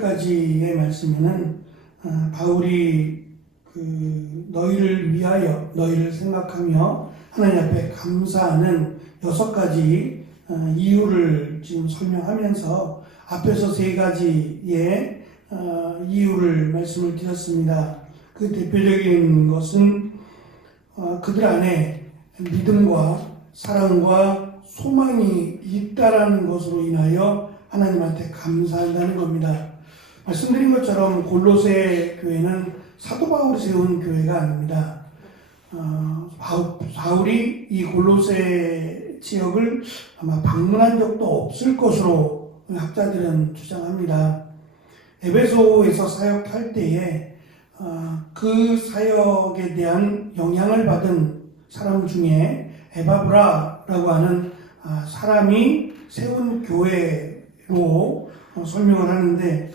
18절까지의 말씀에는 바울이 너희를 위하여 너희를 생각하며 하나님 앞에 감사하는 6가지 이유를 지금 설명하면서 앞에서 3가지의 이유를 말씀을 드렸습니다. 그 대표적인 것은 그들 안에 믿음과 사랑과 소망이 있다라는 것으로 인하여 하나님한테 감사한다는 겁니다. 말씀드린 것처럼 골로새 교회는 사도 바울이 세운 교회가 아닙니다. 바울이 이 골로새 지역을 아마 방문한 적도 없을 것으로 학자들은 주장합니다. 에베소에서 사역할 때에 그 사역에 대한 영향을 받은 사람 중에 에바브라라고 하는 사람이 세운 교회로 설명을 하는데,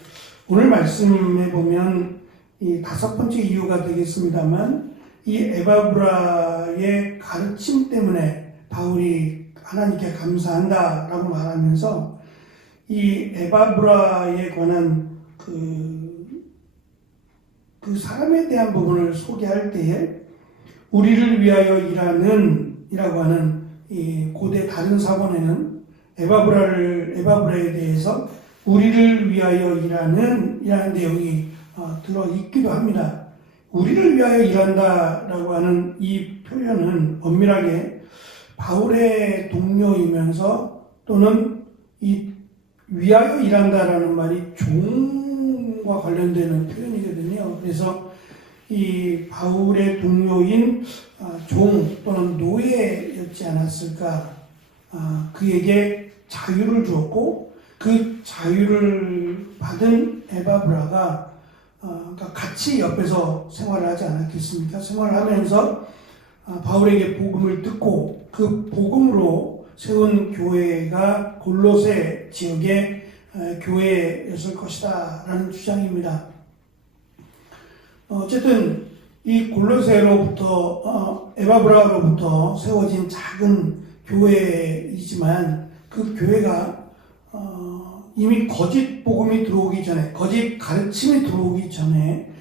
오늘 말씀에 보면 이 5번째 이유가 되겠습니다만, 이 에바브라의 가르침 때문에 바울이 하나님께 감사한다라고 말하면서 이 에바브라에 관한 그 사람에 대한 부분을 소개할 때에 우리를 위하여 일하는 이라고 하는 이 고대 다른 사본에는 에바브라에 대해서 우리를 위하여 일하는 이라는 내용이 들어 있기도 합니다. 우리를 위하여 일한다라고 하는 이 표현은 엄밀하게 바울의 동료이면서 또는 이 위하여 일한다라는 말이 종과 관련되는 표현이거든요. 그래서 이 바울의 동료인 종 또는 노예였지 않았을까. 그에게 자유를 주었고 그 자유를 받은 에바브라가 그러니까 같이 옆에서 생활을 하지 않았겠습니까? 생활을 하면서 바울에게 복음을 듣고 그 복음으로 세운 교회가 골로새 지역의 교회였을 것이다 라는 주장입니다. 어쨌든 이 골로새로부터 에바브라로부터 세워진 작은 교회이지만 그 교회가 이미 거짓 복음이 들어오기 전에, 거짓 가르침이 들어오기 전에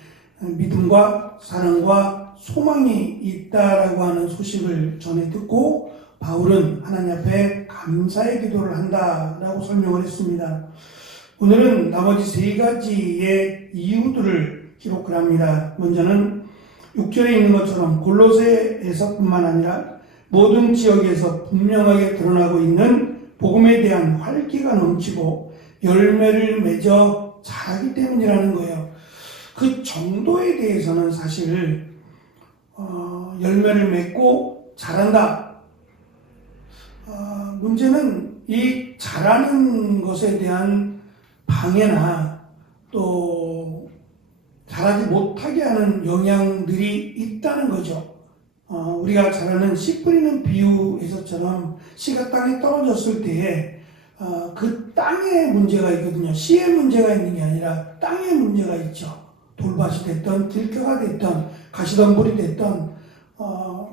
믿음과 사랑과 소망이 있다라고 하는 소식을 전해 듣고 바울은 하나님 앞에 감사의 기도를 한다라고 설명을 했습니다. 오늘은 나머지 3가지의 이유들을 기록을 합니다. 먼저는 6절에 있는 것처럼 골로새에서뿐만 아니라 모든 지역에서 분명하게 드러나고 있는 복음에 대한 활기가 넘치고 열매를 맺어 자라기 때문이라는 거예요. 그 정도에 대해서는 사실 열매를 맺고 자란다. 문제는 이 자라는 것에 대한 방해나 또 자라지 못하게 하는 영향들이 있다는 거죠. 우리가 잘 아는 씨 뿌리는 비유에서처럼 씨가 땅에 떨어졌을 때에 그 땅에 문제가 있거든요. 씨에 문제가 있는 게 아니라 땅에 문제가 있죠. 돌밭이 됐던 들켜가 됐던 가시덤불이 됐던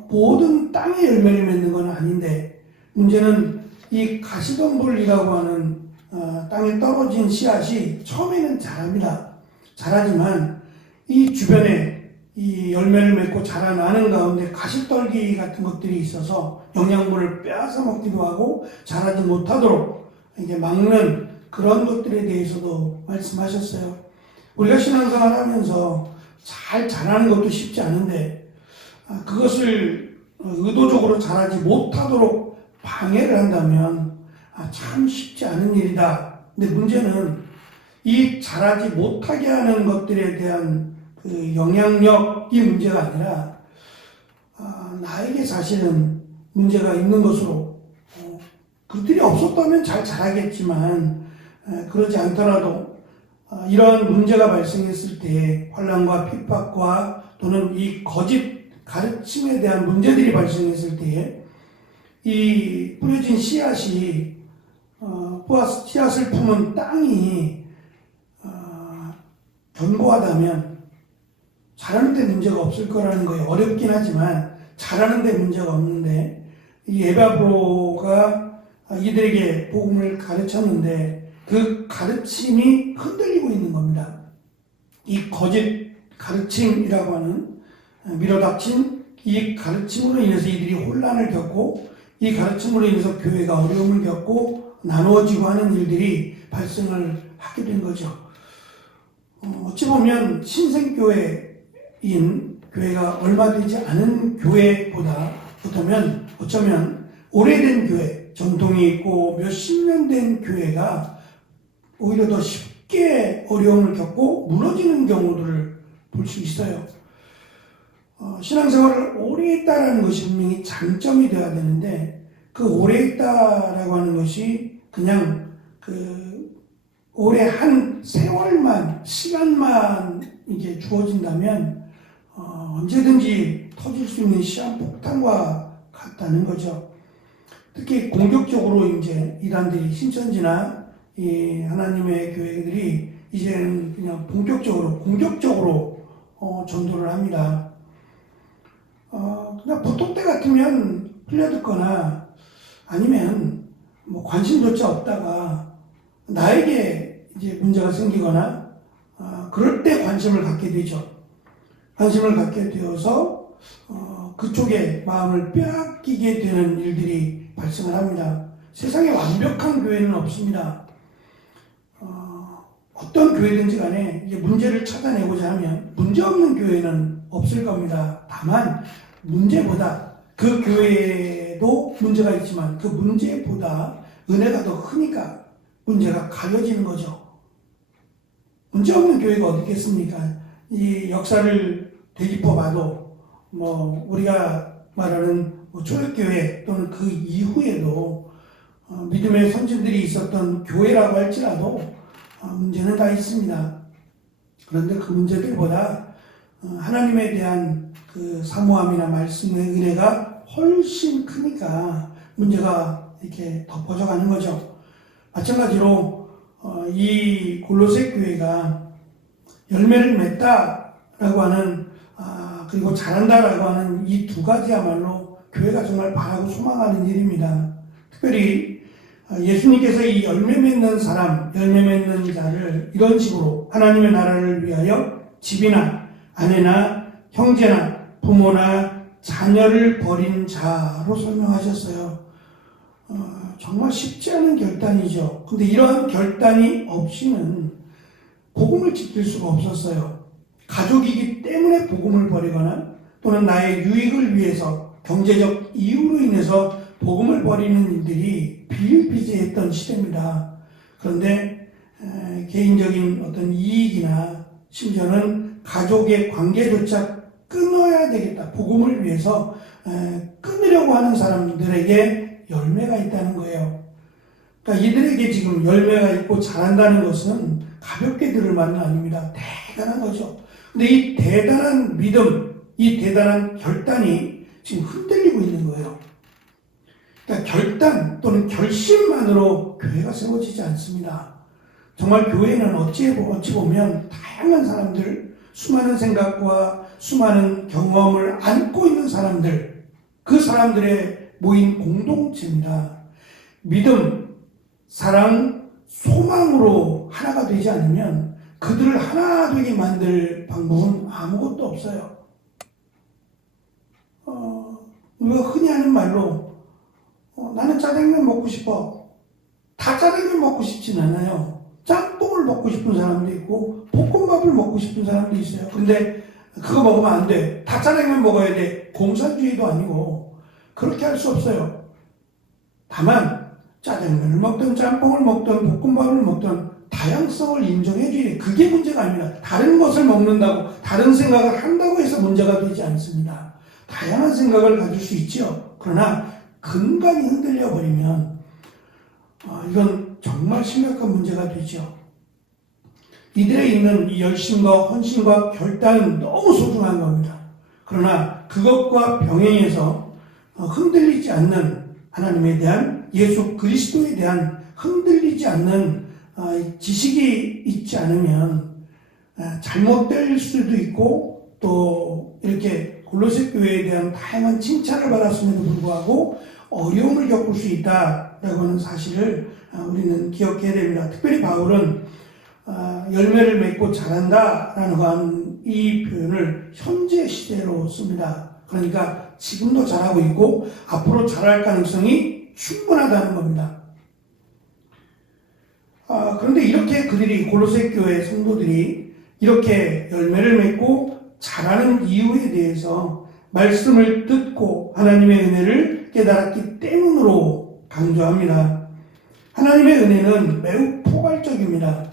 모든 땅에 열매를 맺는 건 아닌데, 문제는 이 가시덤불이라고 하는 땅에 떨어진 씨앗이 처음에는 자랍니다. 자라지만 이 주변에 이 열매를 맺고 자라나는 가운데 가시떨기 같은 것들이 있어서 영양분을 빼앗아 먹기도 하고 자라지 못하도록 이게 막는 그런 것들에 대해서도 말씀하셨어요. 우리가 신앙생활 하면서 잘 자라는 것도 쉽지 않은데 그것을 의도적으로 자라지 못하도록 방해를 한다면 참 쉽지 않은 일이다. 근데 문제는 이 자라지 못하게 하는 것들에 대한 그 영향력이 문제가 아니라 나에게 사실은 문제가 있는 것으로, 그들이 없었다면 잘 자라겠지만 그러지 않더라도 이러한 문제가 발생했을 때 환난과 핍박과 또는 이 거짓 가르침에 대한 문제들이 발생했을 때에 이 뿌려진 씨앗이 씨앗을 품은 땅이 견고하다면 자라는 데 문제가 없을 거라는 거예요. 어렵긴 하지만 자라는 데 문제가 없는데, 이 에바브로가 이들에게 복음을 가르쳤는데 그 가르침이 흔들리고 있는 겁니다. 이 거짓 가르침이라고 하는 밀어닥친 이 가르침으로 인해서 이들이 혼란을 겪고 이 가르침으로 인해서 교회가 어려움을 겪고 나누어지고 하는 일들이 발생을 하게 된 거죠. 어찌 보면 신생교회인 교회가 얼마 되지 않은 교회보다 어쩌면 오래된 교회, 전통이 있고 몇십 년 된 교회가 오히려 더 쉽게 어려움을 겪고 무너지는 경우들을 볼 수 있어요. 신앙생활을 오래 했다라는 것이 분명히 장점이 되어야 되는데 그 오래 했다라고 하는 것이 그냥 오래 한 세월만, 시간만 이게 주어진다면 언제든지 터질 수 있는 시한폭탄과 같다는 거죠. 특히 공격적으로 이제 이단들이 신천지나 이 하나님의 교회들이 이제는 그냥 본격적으로 공격적으로 전도를 합니다. 그냥 보통 때 같으면 흘려듣거나 아니면 뭐 관심조차 없다가 나에게 이제 문제가 생기거나 그럴 때 관심을 갖게 되죠. 관심을 갖게 되어서 그쪽에 마음을 빼앗기게 되는 일들이 발생을 합니다. 세상에 완벽한 교회는 없습니다. 어떤 교회든지 간에 이제 문제를 찾아내고자 하면 문제 없는 교회는 없을 겁니다. 다만 문제보다 그 교회에도 문제가 있지만 그 문제보다 은혜가 더 크니까 문제가 가려지는 거죠. 문제 없는 교회가 어디 있겠습니까? 이 역사를 되짚어 봐도 뭐 우리가 말하는 초대교회 또는 그 이후에도 믿음의 선진들이 있었던 교회라고 할지라도 문제는 다 있습니다. 그런데 그 문제들보다 하나님에 대한 그 사모함이나 말씀의 은혜가 훨씬 크니까 문제가 이렇게 덮어져가는 거죠. 마찬가지로 이 골로새 교회가 열매를 맺다라고 하는 그리고 잘한다라고 하는 이 두 가지야말로 교회가 정말 바라고 소망하는 일입니다. 특별히 예수님께서 이 열매 맺는 사람, 열매 맺는 자를 이런 식으로 하나님의 나라를 위하여 집이나 아내나 형제나 부모나 자녀를 버린 자로 설명하셨어요. 정말 쉽지 않은 결단이죠. 근데 이러한 결단이 없이는 복음을 지킬 수가 없었어요. 가족이기 때문에 복음을 버리거나 또는 나의 유익을 위해서 경제적 이유로 인해서 복음을 버리는 일들이 비일비재했던 시대입니다. 그런데 개인적인 어떤 이익이나 심지어는 가족의 관계조차 끊어야 되겠다. 복음을 위해서 끊으려고 하는 사람들에게 열매가 있다는 거예요. 그러니까 이들에게 지금 열매가 있고 잘한다는 것은 가볍게 들을 말은 아닙니다. 대단한 거죠. 근데 이 대단한 믿음, 이 대단한 결단이 지금 흔들리고 있는 거예요. 그러니까 결단 또는 결심만으로 교회가 세워지지 않습니다. 정말 교회는 어찌 보면 다양한 사람들, 수많은 생각과 수많은 경험을 안고 있는 사람들, 그 사람들의 모인 공동체입니다. 믿음, 사랑, 소망으로 하나가 되지 않으면 그들을 하나 되게 만들 방법은 아무것도 없어요. 우리가 흔히 하는 말로 나는 짜장면 먹고 싶어. 다 짜장면 먹고 싶진 않아요. 짬뽕을 먹고 싶은 사람도 있고 볶음밥을 먹고 싶은 사람도 있어요. 근데 그거 먹으면 안 돼. 다 짜장면 먹어야 돼. 공산주의도 아니고 그렇게 할 수 없어요. 다만 짜장면을 먹든 짬뽕을 먹든 볶음밥을 먹든 다양성을 인정해 줘야 그게 문제가 아닙니다. 다른 것을 먹는다고 다른 생각을 한다고 해서 문제가 되지 않습니다. 다양한 생각을 가질 수 있죠. 그러나 근간이 흔들려 버리면 이건 정말 심각한 문제가 되죠. 이들에 있는 이 열심과 헌신과 결단은 너무 소중한 겁니다. 그러나 그것과 병행해서 흔들리지 않는 하나님에 대한 예수 그리스도에 대한 흔들리지 않는 지식이 있지 않으면 잘못될 수도 있고 또 이렇게 골로새 교회에 대한 다양한 칭찬을 받았음에도 불구하고 어려움을 겪을 수 있다라고 하는 사실을 우리는 기억해야 됩니다. 특별히 바울은 열매를 맺고 자란다라는 이 표현을 현재 시제로 씁니다. 그러니까 지금도 자라고 있고 앞으로 자랄 가능성이 충분하다는 겁니다. 그런데 이렇게 그들이 골로새 교회 성도들이 이렇게 열매를 맺고 자라는 이유에 대해서 말씀을 듣고 하나님의 은혜를 깨달았기 때문으로 강조합니다. 하나님의 은혜는 매우 포괄적입니다.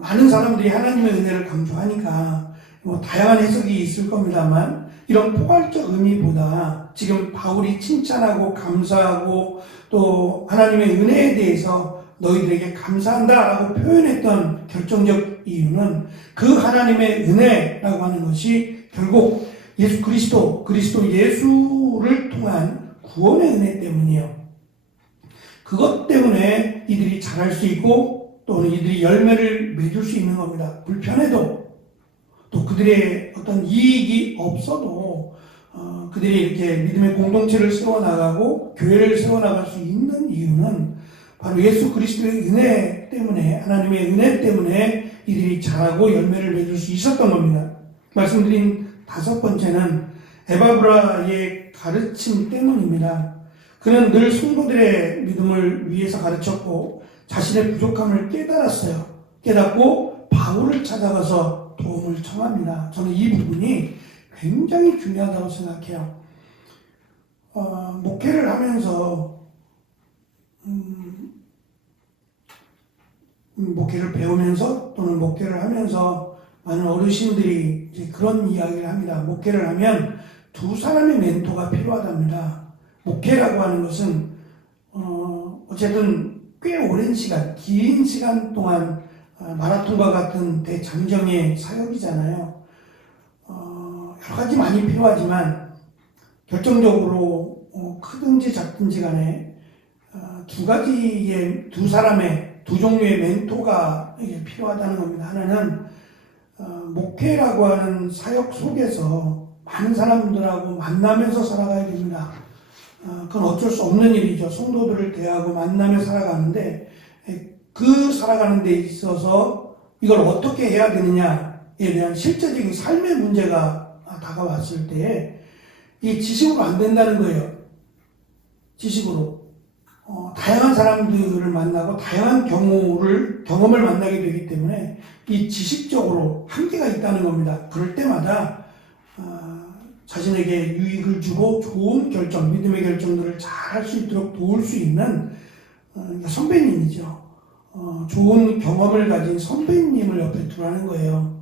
많은 사람들이 하나님의 은혜를 강조하니까 다양한 해석이 있을 겁니다만 이런 포괄적 의미보다 지금 바울이 칭찬하고 감사하고 또 하나님의 은혜에 대해서 너희들에게 감사한다라고 표현했던 결정적 이유는 그 하나님의 은혜라고 하는 것이 결국 예수 그리스도 예수를 통한 구원의 은혜 때문이에요. 그것 때문에 이들이 자랄 수 있고 또는 이들이 열매를 맺을 수 있는 겁니다. 불편해도 또 그들의 어떤 이익이 없어도 그들이 이렇게 믿음의 공동체를 세워나가고 교회를 세워나갈 수 있는 이유는 바로 예수 그리스도의 은혜 때문에 하나님의 은혜 때문에 이들이 자라고 열매를 맺을 수 있었던 겁니다. 말씀드린 다섯 번째는 에바브라의 가르침 때문입니다. 그는 늘 성도들의 믿음을 위해서 가르쳤고 자신의 부족함을 깨달았어요. 깨닫고 바울을 찾아가서 도움을 청합니다. 저는 이 부분이 굉장히 중요하다고 생각해요. 목회를 하면서 목회를 배우면서 또는 목회를 하면서 많은 어르신들이 이제 그런 이야기를 합니다. 목회를 하면 두 사람의 멘토가 필요하답니다. 목회라고 하는 것은 어쨌든 꽤 오랜 시간, 긴 시간 동안 마라톤과 같은 대장정의 사역이잖아요. 여러 가지 많이 필요하지만 결정적으로 크든지 작든지 간에 두 사람의 두 종류의 멘토가 필요하다는 겁니다. 하나는 목회라고 하는 사역 속에서 많은 사람들하고 만나면서 살아가야 됩니다. 그건 어쩔 수 없는 일이죠. 성도들을 대하고 만나며 살아가는데 그 살아가는 데 있어서 이걸 어떻게 해야 되느냐에 대한 실제적인 삶의 문제가 다가왔을 때 이 지식으로 안 된다는 거예요. 지식으로. 다양한 사람들을 만나고 다양한 경험을 만나게 되기 때문에 이 지식적으로 한계가 있다는 겁니다. 그럴 때마다 자신에게 유익을 주고 좋은 결정, 믿음의 결정들을 잘 할 수 있도록 도울 수 있는 선배님이죠. 좋은 경험을 가진 선배님을 옆에 두라는 거예요.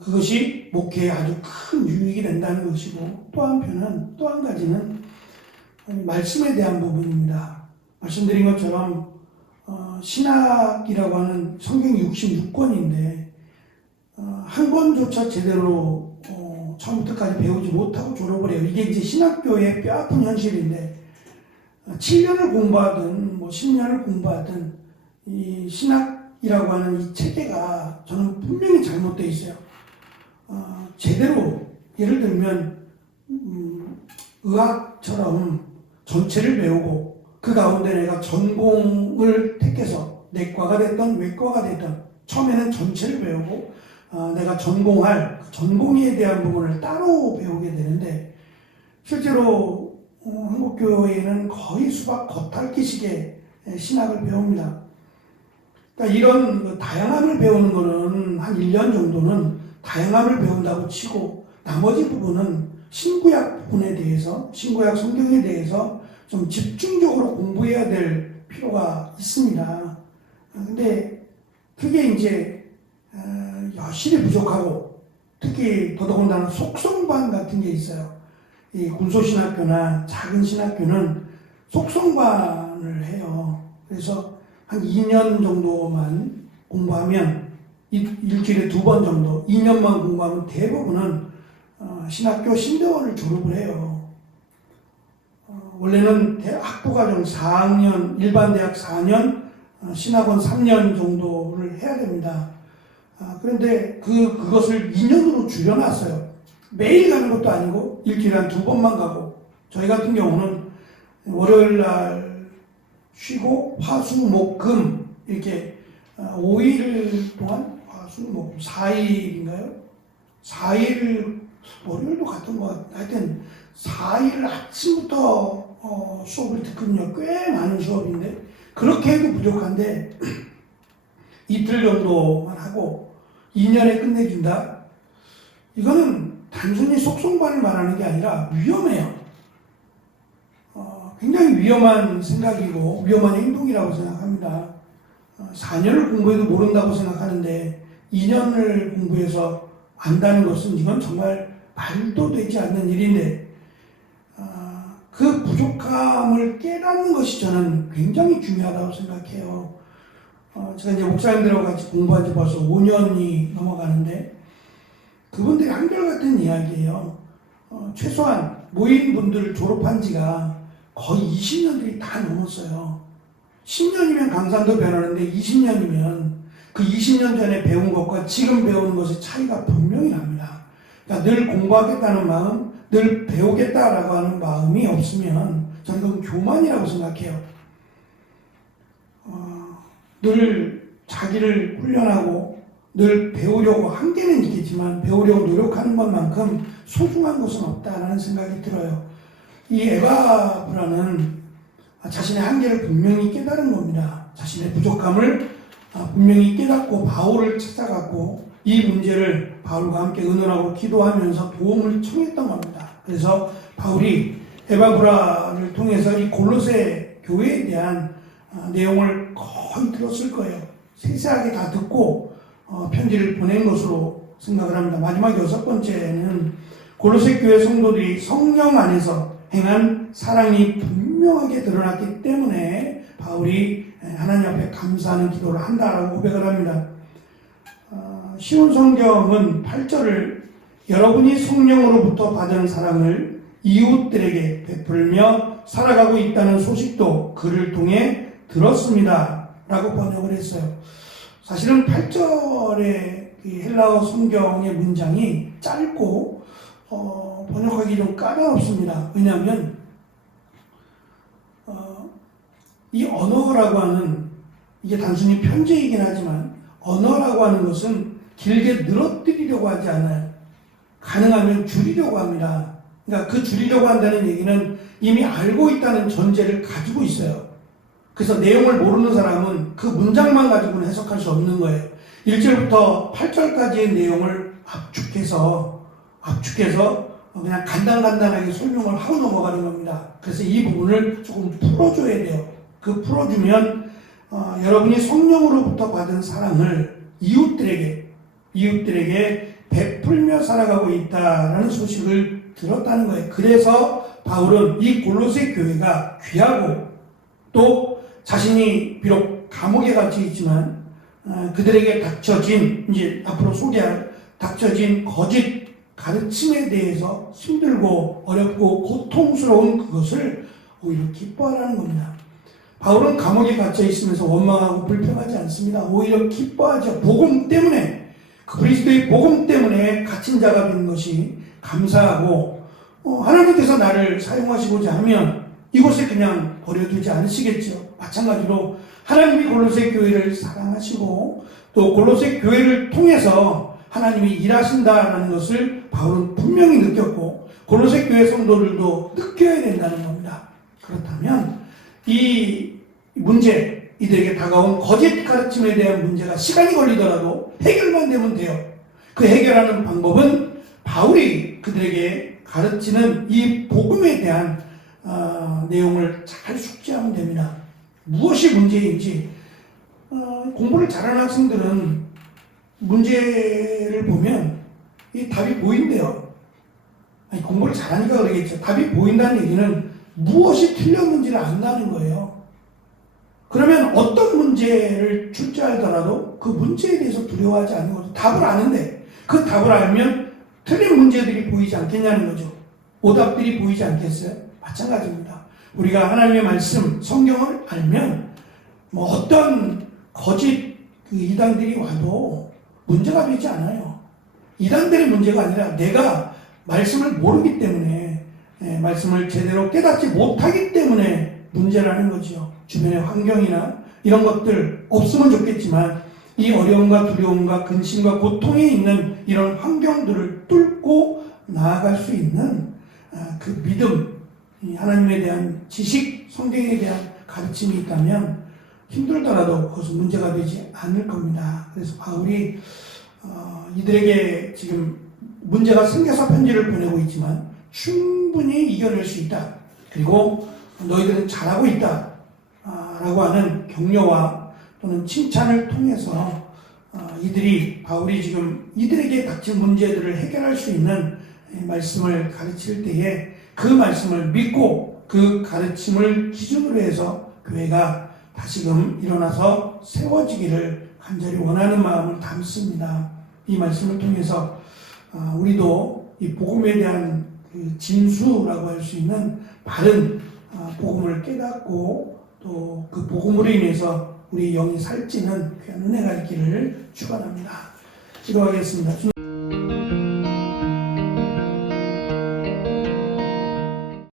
그것이 목회에 아주 큰 유익이 된다는 것이고 또 한 가지는 말씀에 대한 부분입니다. 말씀드린 것처럼 신학이라고 하는 성경 66권인데 한 권조차 제대로 처음부터까지 배우지 못하고 졸업을 해요. 이게 이제 신학교의 뼈아픈 현실인데 7년을 공부하든 10년을 공부하든 이 신학이라고 하는 이 체계가 저는 분명히 잘못되어 있어요. 제대로 예를 들면 의학처럼 전체를 배우고 그 가운데 내가 전공을 택해서 내과가 됐던 외과가 됐던 처음에는 전체를 배우고 내가 전공할 전공의에 대한 부분을 따로 배우게 되는데 실제로 한국교회는 거의 수박 겉핥기식의 신학을 배웁니다. 그러니까 이런 다양함을 배우는 거는 한 1년 정도는 다양함을 배운다고 치고 나머지 부분은 신구약 부분에 대해서 신구약 성경에 대해서 좀 집중적으로 공부해야 될 필요가 있습니다. 근데 그게 이제 여실히 부족하고 특히 더더군다나 속성반 같은 게 있어요. 이 군소신학교나 작은 신학교는 속성반을 해요. 그래서 한 2년 정도만 공부하면 일주일에 2번 정도 2년만 공부하면 대부분은 신학교 신대원을 졸업을 해요. 원래는 학부과정 4학년, 일반 대학 4년, 신학원 3년 정도를 해야 됩니다. 그런데 그것을 2년으로 줄여놨어요. 매일 가는 것도 아니고 일주일에 한 2번만 가고 저희 같은 경우는 월요일 날 쉬고 화수목금 이렇게 5일 동안 화수목 4일인가요? 4일 월요일도 갔던 것 같아요. 하여튼 4일 아침부터 수업을 듣거든요. 꽤 많은 수업인데 그렇게 해도 부족한데 이틀 정도만 하고 2년에 끝내준다? 이거는 단순히 속성반을 말하는 게 아니라 위험해요. 굉장히 위험한 생각이고 위험한 행동이라고 생각합니다. 4년을 공부해도 모른다고 생각하는데 2년을 공부해서 안다는 것은 이건 정말 말도 되지 않는 일인데 그 부족함을 깨닫는 것이 저는 굉장히 중요하다고 생각해요. 제가 이제 목사님들하고 같이 공부한 지 벌써 5년이 넘어가는데 그분들이 한결같은 이야기예요. 최소한 모임분들 졸업한 지가 거의 20년들이 다 넘었어요. 10년이면 강산도 변하는데 20년이면 그 20년 전에 배운 것과 지금 배우는 것의 차이가 분명히 납니다. 그러니까 늘 공부하겠다는 마음, 늘 배우겠다라고 하는 마음이 없으면 저는 그건 교만이라고 생각해요. 늘 자기를 훈련하고 늘 배우려고 한계는 있겠지만 배우려고 노력하는 것만큼 소중한 것은 없다라는 생각이 들어요. 이 에바브라는 자신의 한계를 분명히 깨달은 겁니다. 자신의 부족함을 분명히 깨닫고 바울을 찾아갔고 이 문제를 바울과 함께 의논하고 기도하면서 도움을 청했던 겁니다. 그래서 바울이 에바브라를 통해서 이 골로새 교회에 대한 내용을 거의 들었을 거예요. 세세하게 다 듣고 편지를 보낸 것으로 생각을 합니다. 마지막 6번째는 골로새 교회 성도들이 성령 안에서 행한 사랑이 분명하게 드러났기 때문에 바울이 하나님 앞에 감사하는 기도를 한다라고 고백을 합니다. 쉬운 성경은 8절을 여러분이 성령으로부터 받은 사랑을 이웃들에게 베풀며 살아가고 있다는 소식도 그를 통해 들었습니다 라고 번역을 했어요. 사실은 8절의 헬라어 성경의 문장이 짧고 번역하기 좀 까다롭습니다. 왜냐하면 이 언어라고 하는 이게 단순히 편제이긴 하지만 언어라고 하는 것은 길게 늘어뜨리려고 하지 않아요. 가능하면 줄이려고 합니다. 그러니까 그 줄이려고 한다는 얘기는 이미 알고 있다는 전제를 가지고 있어요. 그래서 내용을 모르는 사람은 그 문장만 가지고는 해석할 수 없는 거예요. 1절부터 8절까지의 내용을 압축해서 그냥 간단하게 설명을 하고 넘어가는 겁니다. 그래서 이 부분을 조금 풀어줘야 돼요. 그 풀어주면 여러분이 성령으로부터 받은 사랑을 이웃들에게 베풀며 살아가고 있다라는 소식을 들었다는 거예요. 그래서 바울은 이 골로새 교회가 귀하고 또 자신이 비록 감옥에 갇혀 있지만 그들에게 닥쳐진 이제 앞으로 소개할 닥쳐진 거짓 가르침에 대해서 힘들고 어렵고 고통스러운 그것을 오히려 기뻐하라는 겁니다. 바울은 감옥에 갇혀 있으면서 원망하고 불평하지 않습니다. 오히려 기뻐하죠. 복음 때문에 그리스도의 복음 때문에 갇힌 자가 된 것이 감사하고 하나님께서 나를 사용하시고자 하면 이곳에 그냥 버려두지 않으시겠죠. 마찬가지로 하나님이 골로새 교회를 사랑하시고 또 골로새 교회를 통해서 하나님이 일하신다라는 것을 바울은 분명히 느꼈고 골로새 교회 성도들도 느껴야 된다는 겁니다. 그렇다면 이 문제, 이들에게 다가온 거짓 가르침에 대한 문제가 시간이 걸리더라도 해결만 되면 돼요. 그 해결하는 방법은 바울이 그들에게 가르치는 이 복음에 대한 내용을 잘 숙지하면 됩니다. 무엇이 문제인지 공부를 잘하는 학생들은 문제를 보면 이 답이 보인대요. 아니, 공부를 잘하니까 그러겠죠. 답이 보인다는 얘기는 무엇이 틀렸는지를 안다는 거예요. 그러면 어떤 문제를 출제하더라도 그 문제에 대해서 두려워하지 않는 거죠. 답을 아는데 그 답을 알면 틀린 문제들이 보이지 않겠냐는 거죠. 오답들이 보이지 않겠어요? 마찬가지입니다. 우리가 하나님의 말씀, 성경을 알면 어떤 거짓 이단들이 와도 문제가 되지 않아요. 이단들의 문제가 아니라 내가 말씀을 모르기 때문에 말씀을 제대로 깨닫지 못하기 때문에 문제라는 거죠. 주변의 환경이나 이런 것들 없으면 좋겠지만 이 어려움과 두려움과 근심과 고통에 있는 이런 환경들을 뚫고 나아갈 수 있는 그 믿음, 이 하나님에 대한 지식, 성경에 대한 가르침이 있다면 힘들더라도 그것은 문제가 되지 않을 겁니다. 그래서 바울이 이들에게 지금 문제가 생겨서 편지를 보내고 있지만 충분히 이겨낼 수 있다. 그리고 너희들은 잘하고 있다. 라고 하는 격려와 또는 칭찬을 통해서 바울이 지금 이들에게 닥친 문제들을 해결할 수 있는 말씀을 가르칠 때에 그 말씀을 믿고 그 가르침을 기준으로 해서 교회가 다시금 일어나서 세워지기를 간절히 원하는 마음을 담습니다. 이 말씀을 통해서 우리도 이 복음에 대한 그 진수라고 할 수 있는 바른 복음을 깨닫고 또 그 복음으로 인해서 우리 영이 살찌는 귀한 은혜가 있기를 축원합니다. 기도하겠습니다.